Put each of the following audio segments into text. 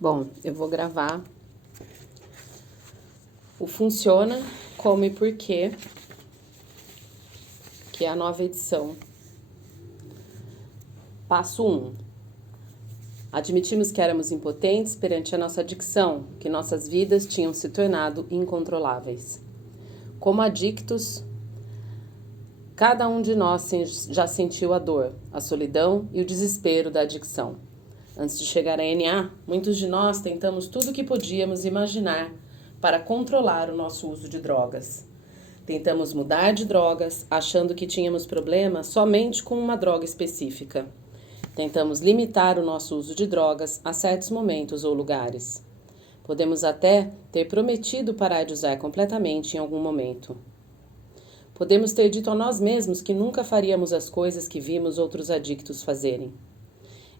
Bom, eu vou gravar o Funciona, Como e Porquê, que é a nova edição. Passo 1. Admitimos que éramos impotentes perante a nossa adicção, que nossas vidas tinham se tornado incontroláveis. Como adictos, cada um de nós já sentiu a dor, a solidão e o desespero da adicção. Antes de chegar a NA, muitos de nós tentamos tudo o que podíamos imaginar para controlar o nosso uso de drogas. Tentamos mudar de drogas, achando que tínhamos problema somente com uma droga específica. Tentamos limitar o nosso uso de drogas a certos momentos ou lugares. Podemos até ter prometido parar de usar completamente em algum momento. Podemos ter dito a nós mesmos que nunca faríamos as coisas que vimos outros adictos fazerem.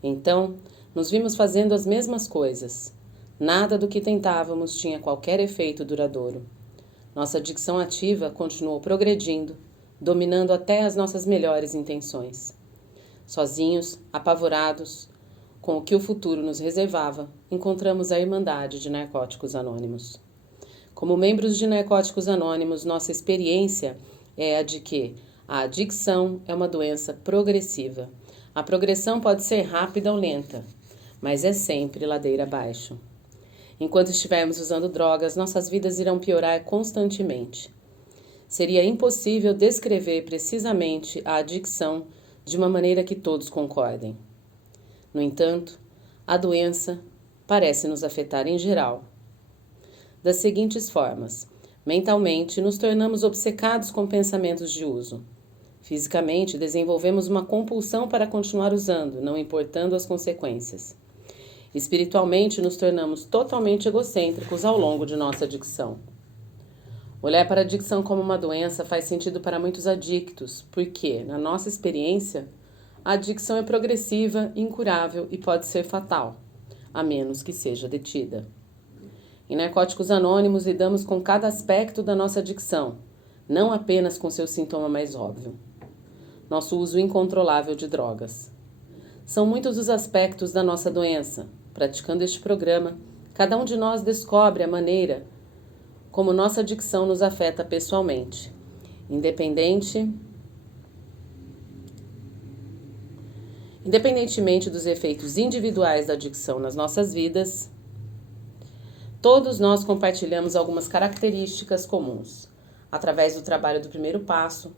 Então, nos vimos fazendo as mesmas coisas. Nada do que tentávamos tinha qualquer efeito duradouro. Nossa adicção ativa continuou progredindo, dominando até as nossas melhores intenções. Sozinhos, apavorados, com o que o futuro nos reservava, encontramos a Irmandade de Narcóticos Anônimos. Como membros de Narcóticos Anônimos, nossa experiência é a de que a adicção é uma doença progressiva. A progressão pode ser rápida ou lenta, mas é sempre ladeira abaixo. Enquanto estivermos usando drogas, nossas vidas irão piorar constantemente. Seria impossível descrever precisamente a adicção de uma maneira que todos concordem. No entanto, a doença parece nos afetar em geral. Das seguintes formas: mentalmente, nos tornamos obcecados com pensamentos de uso. Fisicamente, desenvolvemos uma compulsão para continuar usando, não importando as consequências. Espiritualmente, nos tornamos totalmente egocêntricos ao longo de nossa adicção. Olhar para a adicção como uma doença faz sentido para muitos adictos, porque, na nossa experiência, a adicção é progressiva, incurável e pode ser fatal, a menos que seja detida. Em Narcóticos Anônimos, lidamos com cada aspecto da nossa adicção, não apenas com seu sintoma mais óbvio: nosso uso incontrolável de drogas. São muitos os aspectos da nossa doença. Praticando este programa, cada um de nós descobre a maneira como nossa adicção nos afeta pessoalmente. Independentemente dos efeitos individuais da adicção nas nossas vidas, todos nós compartilhamos algumas características comuns. Através do trabalho do primeiro passo,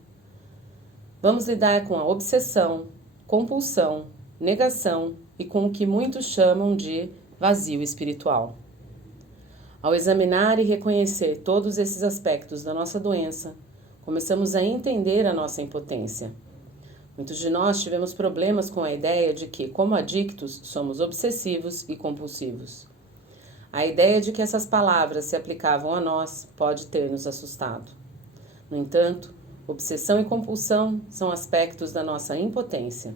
vamos lidar com a obsessão, compulsão, negação e com o que muitos chamam de vazio espiritual. Ao examinar e reconhecer todos esses aspectos da nossa doença, começamos a entender a nossa impotência. Muitos de nós tivemos problemas com a ideia de que, como adictos, somos obsessivos e compulsivos. A ideia de que essas palavras se aplicavam a nós pode ter nos assustado. No entanto, obsessão e compulsão são aspectos da nossa impotência.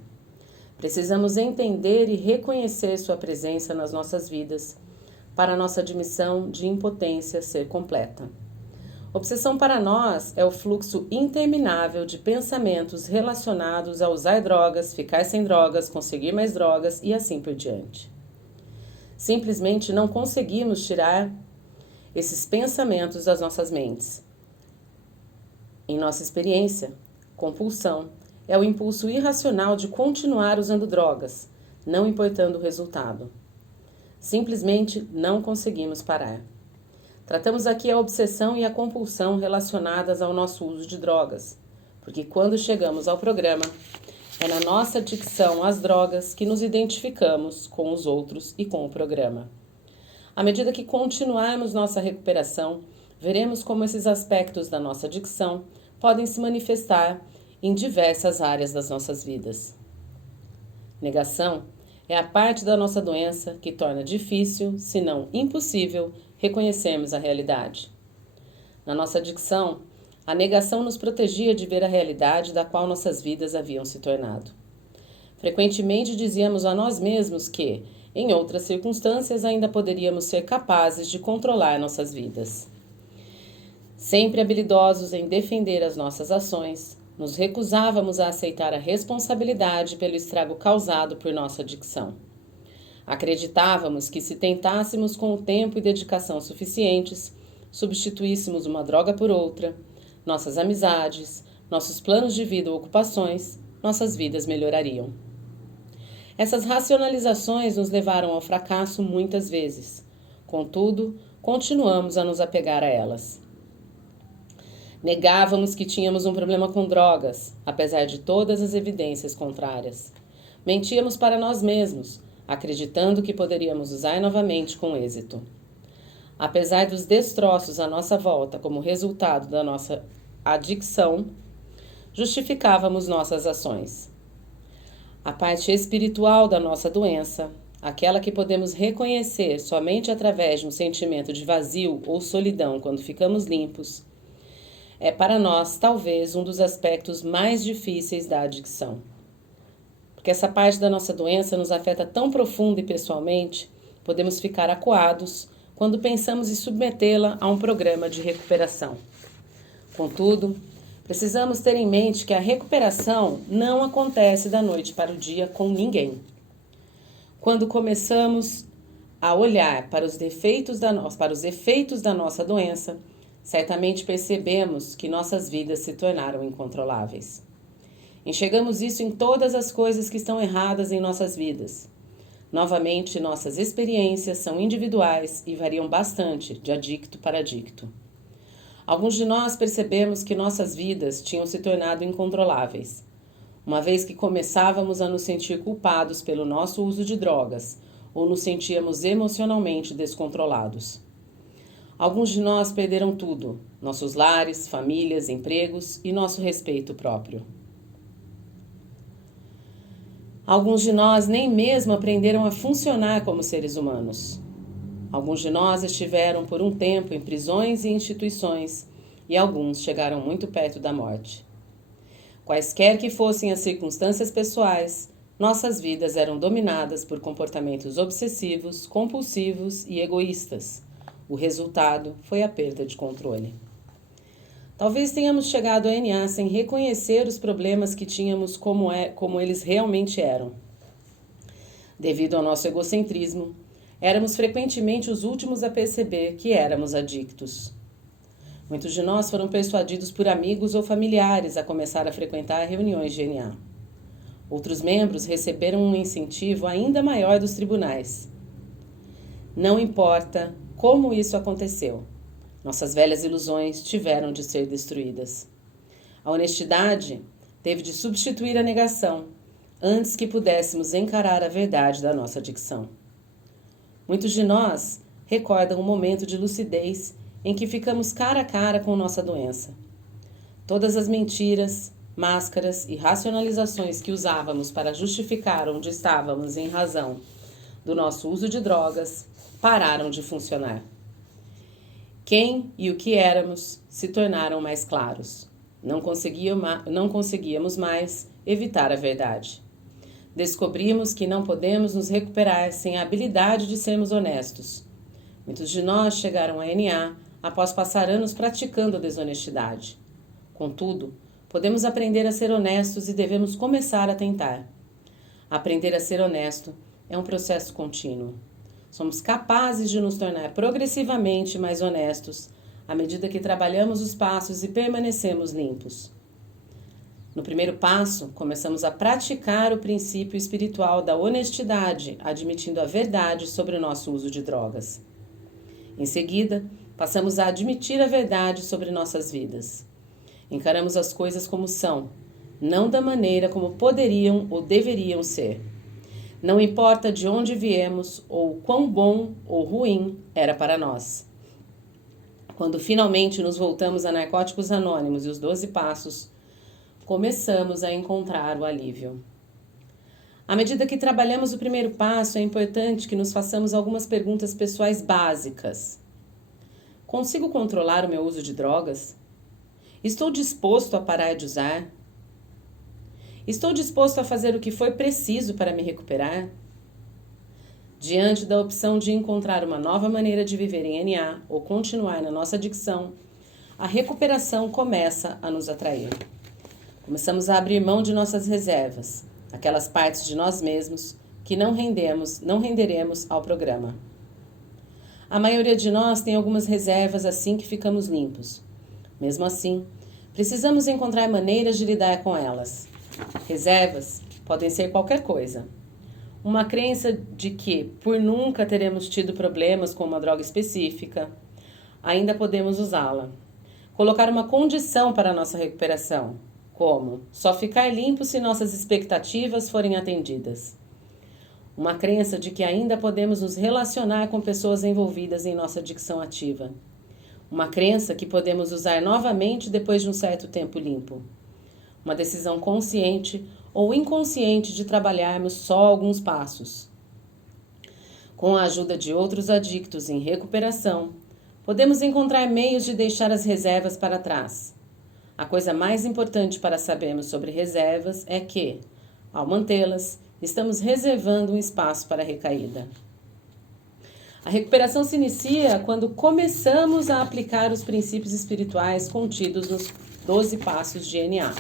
Precisamos entender e reconhecer sua presença nas nossas vidas para nossa admissão de impotência ser completa. Obsessão para nós é o fluxo interminável de pensamentos relacionados a usar drogas, ficar sem drogas, conseguir mais drogas e assim por diante. Simplesmente não conseguimos tirar esses pensamentos das nossas mentes. Em nossa experiência, compulsão é o impulso irracional de continuar usando drogas, não importando o resultado. Simplesmente não conseguimos parar. Tratamos aqui a obsessão e a compulsão relacionadas ao nosso uso de drogas, porque quando chegamos ao programa, é na nossa adicção às drogas que nos identificamos com os outros e com o programa. À medida que continuarmos nossa recuperação, veremos como esses aspectos da nossa adicção podem se manifestar em diversas áreas das nossas vidas. Negação é a parte da nossa doença que torna difícil, se não impossível, reconhecermos a realidade. Na nossa adicção, a negação nos protegia de ver a realidade da qual nossas vidas haviam se tornado. Frequentemente dizíamos a nós mesmos que, em outras circunstâncias, ainda poderíamos ser capazes de controlar nossas vidas. Sempre habilidosos em defender as nossas ações, nos recusávamos a aceitar a responsabilidade pelo estrago causado por nossa adicção. Acreditávamos que se tentássemos com o tempo e dedicação suficientes, substituíssemos uma droga por outra, nossas amizades, nossos planos de vida ou ocupações, nossas vidas melhorariam. Essas racionalizações nos levaram ao fracasso muitas vezes. Contudo, continuamos a nos apegar a elas. Negávamos que tínhamos um problema com drogas, apesar de todas as evidências contrárias. Mentíamos para nós mesmos, acreditando que poderíamos usar novamente com êxito. Apesar dos destroços à nossa volta como resultado da nossa adicção, justificávamos nossas ações. A parte espiritual da nossa doença, aquela que podemos reconhecer somente através de um sentimento de vazio ou solidão quando ficamos limpos, é para nós talvez um dos aspectos mais difíceis da adicção. Porque essa parte da nossa doença nos afeta tão profundo e pessoalmente, podemos ficar acuados quando pensamos em submetê-la a um programa de recuperação. Contudo, precisamos ter em mente que a recuperação não acontece da noite para o dia com ninguém. Quando começamos a olhar para os efeitos da nossa doença, certamente percebemos que nossas vidas se tornaram incontroláveis. Enxergamos isso em todas as coisas que estão erradas em nossas vidas. Novamente, nossas experiências são individuais e variam bastante de adicto para adicto. Alguns de nós percebemos que nossas vidas tinham se tornado incontroláveis, uma vez que começávamos a nos sentir culpados pelo nosso uso de drogas ou nos sentíamos emocionalmente descontrolados. Alguns de nós perderam tudo, nossos lares, famílias, empregos e nosso respeito próprio. Alguns de nós nem mesmo aprenderam a funcionar como seres humanos. Alguns de nós estiveram por um tempo em prisões e instituições, e alguns chegaram muito perto da morte. Quaisquer que fossem as circunstâncias pessoais, nossas vidas eram dominadas por comportamentos obsessivos, compulsivos e egoístas. O resultado foi a perda de controle. Talvez tenhamos chegado a NA sem reconhecer os problemas que tínhamos como eles realmente eram. Devido ao nosso egocentrismo, éramos frequentemente os últimos a perceber que éramos adictos. Muitos de nós foram persuadidos por amigos ou familiares a começar a frequentar reuniões de NA. Outros membros receberam um incentivo ainda maior dos tribunais. Não importa como isso aconteceu, nossas velhas ilusões tiveram de ser destruídas. A honestidade teve de substituir a negação antes que pudéssemos encarar a verdade da nossa adicção. Muitos de nós recordam um momento de lucidez em que ficamos cara a cara com nossa doença. Todas as mentiras, máscaras e racionalizações que usávamos para justificar onde estávamos em razão do nosso uso de drogas pararam de funcionar. Quem e o que éramos se tornaram mais claros. Não conseguíamos mais evitar a verdade. Descobrimos que não podemos nos recuperar sem a habilidade de sermos honestos. Muitos de nós chegaram a NA após passar anos praticando a desonestidade. Contudo, podemos aprender a ser honestos e devemos começar a tentar. Aprender a ser honesto é um processo contínuo. Somos capazes de nos tornar progressivamente mais honestos à medida que trabalhamos os passos e permanecemos limpos. No primeiro passo, começamos a praticar o princípio espiritual da honestidade, admitindo a verdade sobre o nosso uso de drogas. Em seguida, passamos a admitir a verdade sobre nossas vidas. Encaramos as coisas como são, não da maneira como poderiam ou deveriam ser. Não importa de onde viemos ou quão bom ou ruim era para nós. Quando finalmente nos voltamos a Narcóticos Anônimos e os 12 Passos, começamos a encontrar o alívio. À medida que trabalhamos o primeiro passo, é importante que nos façamos algumas perguntas pessoais básicas. Consigo controlar o meu uso de drogas? Estou disposto a parar de usar? Estou disposto a fazer o que foi preciso para me recuperar? Diante da opção de encontrar uma nova maneira de viver em NA ou continuar na nossa adicção, a recuperação começa a nos atrair. Começamos a abrir mão de nossas reservas, aquelas partes de nós mesmos que não renderemos ao programa. A maioria de nós tem algumas reservas assim que ficamos limpos. Mesmo assim, precisamos encontrar maneiras de lidar com elas. Reservas podem ser qualquer coisa. Uma crença de que, por nunca teremos tido problemas com uma droga específica, ainda podemos usá-la. Colocar uma condição para a nossa recuperação, como só ficar limpo se nossas expectativas forem atendidas. Uma crença de que ainda podemos nos relacionar com pessoas envolvidas em nossa adicção ativa. Uma crença que podemos usar novamente depois de um certo tempo limpo. Uma decisão consciente ou inconsciente de trabalharmos só alguns passos. Com a ajuda de outros adictos em recuperação, podemos encontrar meios de deixar as reservas para trás. A coisa mais importante para sabermos sobre reservas é que, ao mantê-las, estamos reservando um espaço para a recaída. A recuperação se inicia quando começamos a aplicar os princípios espirituais contidos nos 12 passos de NA.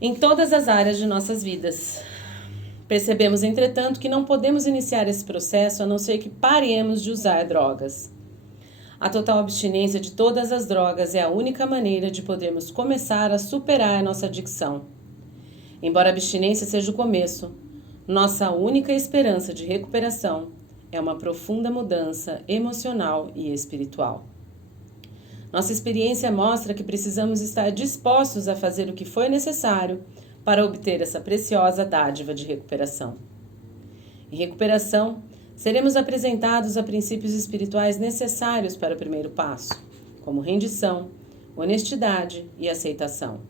Em todas as áreas de nossas vidas. Percebemos, entretanto, que não podemos iniciar esse processo a não ser que paremos de usar drogas. A total abstinência de todas as drogas é a única maneira de podermos começar a superar nossa adicção. Embora a abstinência seja o começo, nossa única esperança de recuperação é uma profunda mudança emocional e espiritual. Nossa experiência mostra que precisamos estar dispostos a fazer o que for necessário para obter essa preciosa dádiva de recuperação. Em recuperação, seremos apresentados a princípios espirituais necessários para o primeiro passo, como rendição, honestidade e aceitação.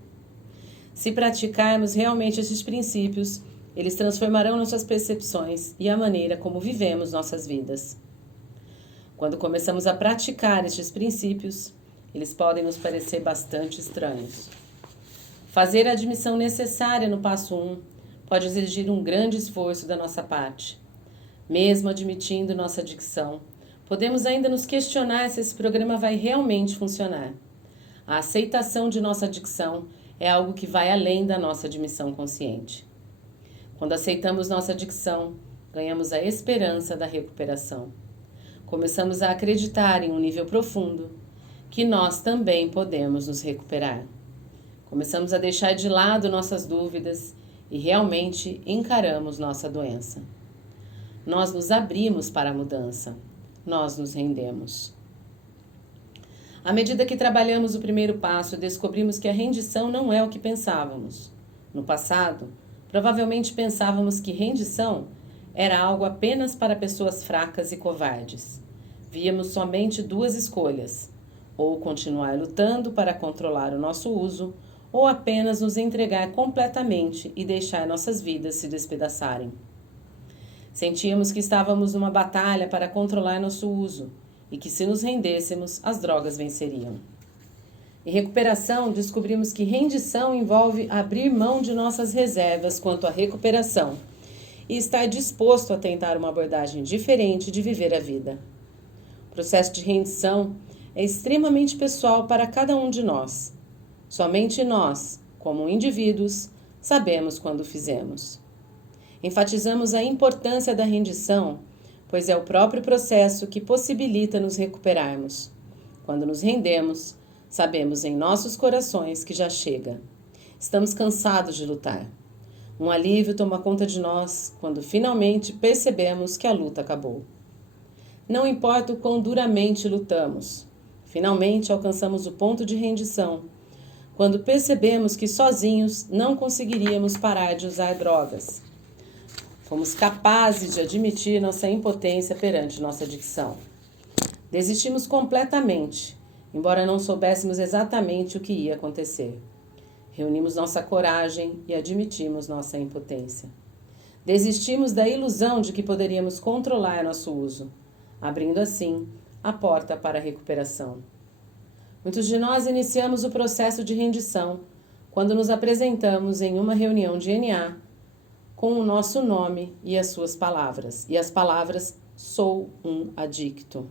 Se praticarmos realmente esses princípios, eles transformarão nossas percepções e a maneira como vivemos nossas vidas. Quando começamos a praticar estes princípios, eles podem nos parecer bastante estranhos. Fazer a admissão necessária no passo 1 pode exigir um grande esforço da nossa parte. Mesmo admitindo nossa adicção, podemos ainda nos questionar se esse programa vai realmente funcionar. A aceitação de nossa adicção é algo que vai além da nossa admissão consciente. Quando aceitamos nossa adicção, ganhamos a esperança da recuperação. Começamos a acreditar em um nível profundo que nós também podemos nos recuperar. Começamos a deixar de lado nossas dúvidas e realmente encaramos nossa doença. Nós nos abrimos para a mudança. Nós nos rendemos. À medida que trabalhamos o primeiro passo, descobrimos que a rendição não é o que pensávamos. No passado, provavelmente pensávamos que rendição era algo apenas para pessoas fracas e covardes. Víamos somente duas escolhas: ou continuar lutando para controlar o nosso uso, ou apenas nos entregar completamente e deixar nossas vidas se despedaçarem. Sentíamos que estávamos numa batalha para controlar nosso uso e que, se nos rendêssemos, as drogas venceriam. Em recuperação, descobrimos que rendição envolve abrir mão de nossas reservas quanto à recuperação e estar disposto a tentar uma abordagem diferente de viver a vida. O processo de rendição é extremamente pessoal para cada um de nós. Somente nós, como indivíduos, sabemos quando fizemos. Enfatizamos a importância da rendição, pois é o próprio processo que possibilita nos recuperarmos. Quando nos rendemos, sabemos em nossos corações que já chega. Estamos cansados de lutar. Um alívio toma conta de nós quando finalmente percebemos que a luta acabou. Não importa o quão duramente lutamos, finalmente alcançamos o ponto de rendição, quando percebemos que sozinhos não conseguiríamos parar de usar drogas. Fomos capazes de admitir nossa impotência perante nossa adicção. Desistimos completamente, embora não soubéssemos exatamente o que ia acontecer. Reunimos nossa coragem e admitimos nossa impotência. Desistimos da ilusão de que poderíamos controlar nosso uso, abrindo assim a porta para a recuperação. Muitos de nós iniciamos o processo de rendição quando nos apresentamos em uma reunião de NA com o nosso nome e as suas palavras. E as palavras: sou um adicto.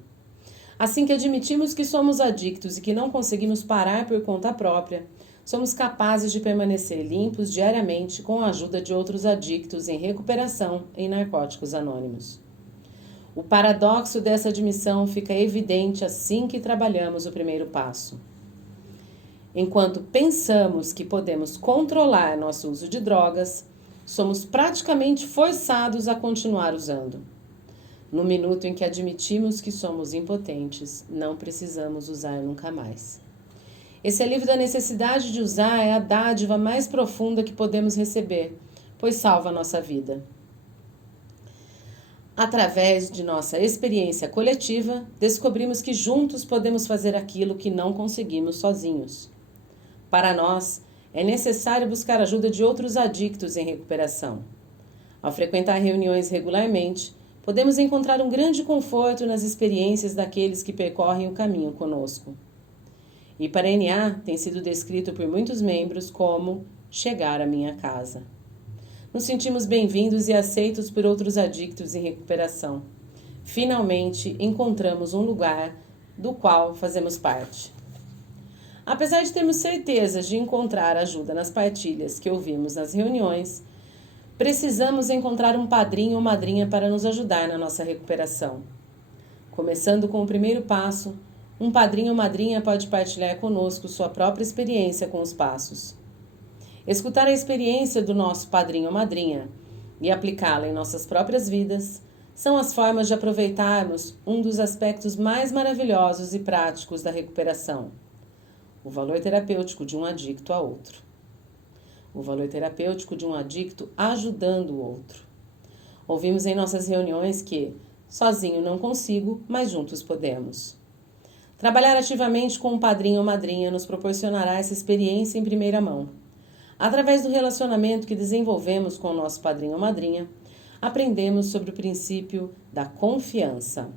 Assim que admitimos que somos adictos e que não conseguimos parar por conta própria, somos capazes de permanecer limpos diariamente com a ajuda de outros adictos em recuperação em Narcóticos Anônimos. O paradoxo dessa admissão fica evidente assim que trabalhamos o primeiro passo. Enquanto pensamos que podemos controlar nosso uso de drogas, somos praticamente forçados a continuar usando. No minuto em que admitimos que somos impotentes, não precisamos usar nunca mais. Esse alívio da necessidade de usar é a dádiva mais profunda que podemos receber, pois salva a nossa vida. Através de nossa experiência coletiva, descobrimos que juntos podemos fazer aquilo que não conseguimos sozinhos. Para nós, é necessário buscar a ajuda de outros adictos em recuperação. Ao frequentar reuniões regularmente, podemos encontrar um grande conforto nas experiências daqueles que percorrem o caminho conosco. E para NA tem sido descrito por muitos membros como chegar à minha casa. Nos sentimos bem-vindos e aceitos por outros adictos em recuperação. Finalmente encontramos um lugar do qual fazemos parte. Apesar de termos certeza de encontrar ajuda nas partilhas que ouvimos nas reuniões, precisamos encontrar um padrinho ou madrinha para nos ajudar na nossa recuperação. Começando com o primeiro passo, um padrinho ou madrinha pode partilhar conosco sua própria experiência com os passos. Escutar a experiência do nosso padrinho ou madrinha e aplicá-la em nossas próprias vidas são as formas de aproveitarmos um dos aspectos mais maravilhosos e práticos da recuperação: o valor terapêutico de um adicto a outro. O valor terapêutico de um adicto ajudando o outro. Ouvimos em nossas reuniões que, sozinho não consigo, mas juntos podemos. Trabalhar ativamente com um padrinho ou madrinha nos proporcionará essa experiência em primeira mão. Através do relacionamento que desenvolvemos com o nosso padrinho ou madrinha, aprendemos sobre o princípio da confiança.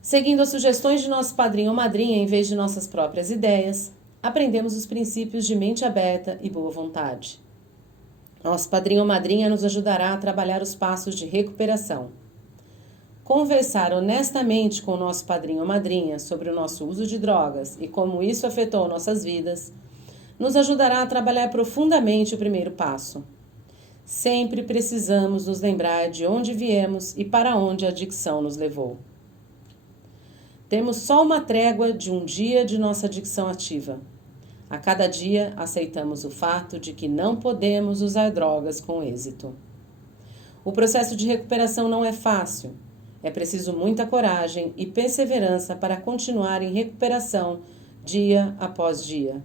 Seguindo as sugestões de nosso padrinho ou madrinha em vez de nossas próprias ideias, aprendemos os princípios de mente aberta e boa vontade. Nosso padrinho ou madrinha nos ajudará a trabalhar os passos de recuperação. Conversar honestamente com o nosso padrinho ou madrinha sobre o nosso uso de drogas e como isso afetou nossas vidas, nos ajudará a trabalhar profundamente o primeiro passo. Sempre precisamos nos lembrar de onde viemos e para onde a adicção nos levou. Temos só uma trégua de um dia de nossa adicção ativa. A cada dia aceitamos o fato de que não podemos usar drogas com êxito. O processo de recuperação não é fácil. É preciso muita coragem e perseverança para continuar em recuperação dia após dia.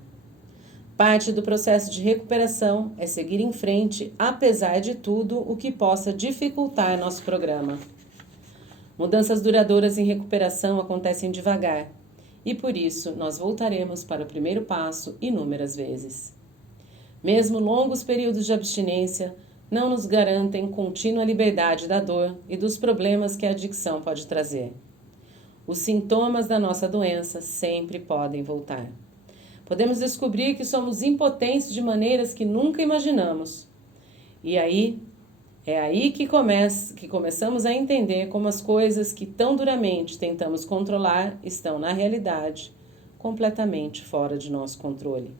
Parte do processo de recuperação é seguir em frente, apesar de tudo o que possa dificultar nosso programa. Mudanças duradouras em recuperação acontecem devagar, e por isso nós voltaremos para o primeiro passo inúmeras vezes. Mesmo longos períodos de abstinência não nos garantem contínua liberdade da dor e dos problemas que a adicção pode trazer. Os sintomas da nossa doença sempre podem voltar. Podemos descobrir que somos impotentes de maneiras que nunca imaginamos. E é aí que começamos a entender como as coisas que tão duramente tentamos controlar estão, na realidade, completamente fora de nosso controle.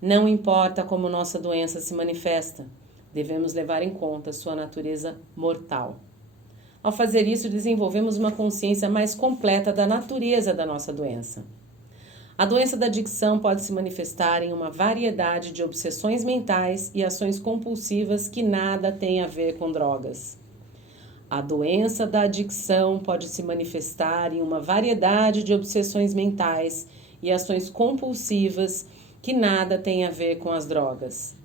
Não importa como nossa doença se manifesta, devemos levar em conta sua natureza mortal. Ao fazer isso, desenvolvemos uma consciência mais completa da natureza da nossa doença. A doença da adicção pode se manifestar em uma variedade de obsessões mentais e ações compulsivas que nada têm a ver com drogas. A doença da adicção pode se manifestar em uma variedade de obsessões mentais e ações compulsivas que nada têm a ver com as drogas.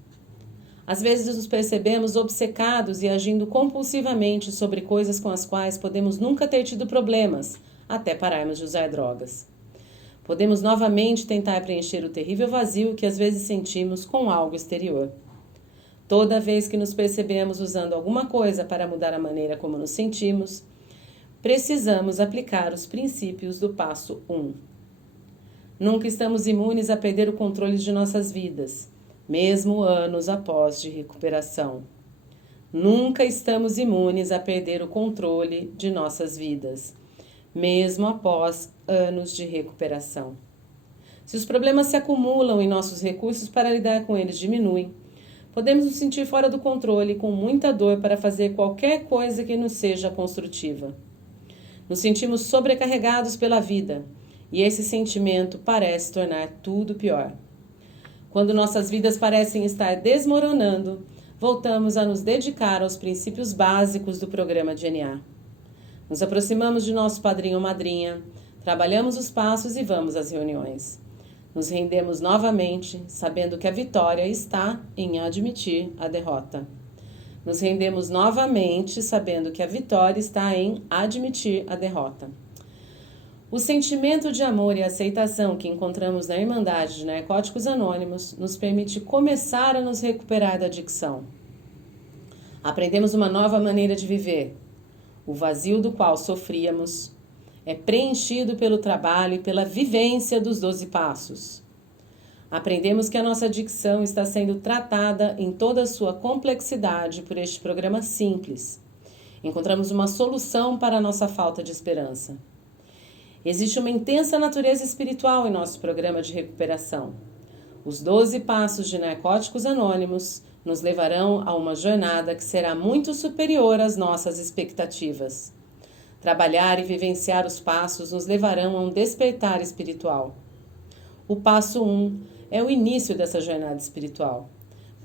Às vezes nos percebemos obcecados e agindo compulsivamente sobre coisas com as quais podemos nunca ter tido problemas, até pararmos de usar drogas. Podemos novamente tentar preencher o terrível vazio que às vezes sentimos com algo exterior. Toda vez que nos percebemos usando alguma coisa para mudar a maneira como nos sentimos, precisamos aplicar os princípios do passo 1. Nunca estamos imunes a perder o controle de nossas vidas, mesmo anos após de recuperação. Nunca estamos imunes a perder o controle de nossas vidas, mesmo após anos de recuperação. Se os problemas se acumulam e nossos recursos para lidar com eles diminuem, podemos nos sentir fora do controle e com muita dor para fazer qualquer coisa que nos seja construtiva. Nos sentimos sobrecarregados pela vida e esse sentimento parece tornar tudo pior. Quando nossas vidas parecem estar desmoronando, voltamos a nos dedicar aos princípios básicos do programa DNA. Nos aproximamos de nosso padrinho ou madrinha, trabalhamos os passos e vamos às reuniões. Nos rendemos novamente, sabendo que a vitória está em admitir a derrota. Nos rendemos novamente, sabendo que a vitória está em admitir a derrota. O sentimento de amor e aceitação que encontramos na Irmandade de Narcóticos Anônimos nos permite começar a nos recuperar da adicção. Aprendemos uma nova maneira de viver. O vazio do qual sofríamos é preenchido pelo trabalho e pela vivência dos 12 passos. Aprendemos que a nossa adicção está sendo tratada em toda a sua complexidade por este programa simples. Encontramos uma solução para a nossa falta de esperança. Existe uma intensa natureza espiritual em nosso programa de recuperação. Os 12 passos de Narcóticos Anônimos nos levarão a uma jornada que será muito superior às nossas expectativas. Trabalhar e vivenciar os passos nos levarão a um despertar espiritual. O passo 1 é o início dessa jornada espiritual.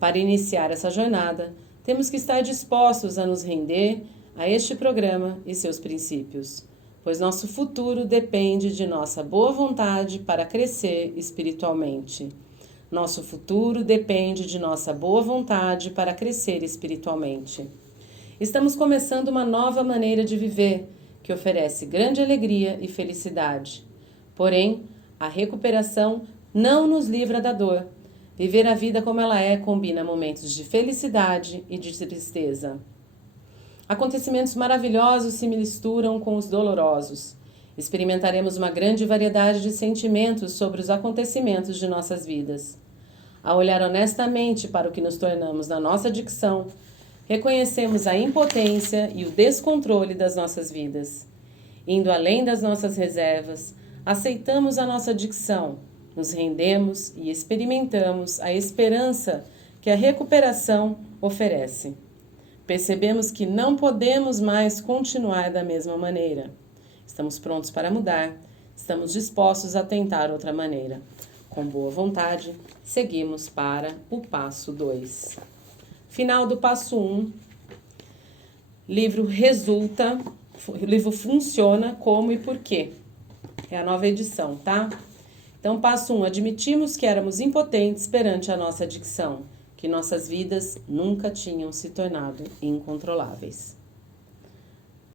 Para iniciar essa jornada, temos que estar dispostos a nos render a este programa e seus princípios, pois nosso futuro depende de nossa boa vontade para crescer espiritualmente. Nosso futuro depende de nossa boa vontade para crescer espiritualmente. Estamos começando uma nova maneira de viver, que oferece grande alegria e felicidade. Porém, a recuperação não nos livra da dor. Viver a vida como ela é combina momentos de felicidade e de tristeza. Acontecimentos maravilhosos se misturam com os dolorosos. Experimentaremos uma grande variedade de sentimentos sobre os acontecimentos de nossas vidas. Ao olhar honestamente para o que nos tornamos na nossa adicção, reconhecemos a impotência e o descontrole das nossas vidas. Indo além das nossas reservas, aceitamos a nossa adicção, nos rendemos e experimentamos a esperança que a recuperação oferece. Percebemos que não podemos mais continuar da mesma maneira. Estamos prontos para mudar, estamos dispostos a tentar outra maneira. Com boa vontade, seguimos para o passo 2. Final do passo 1. Livro funciona como e por quê. É a nova edição, tá? Então, passo 1. Admitimos que éramos impotentes perante a nossa adicção, que nossas vidas nunca tinham se tornado incontroláveis.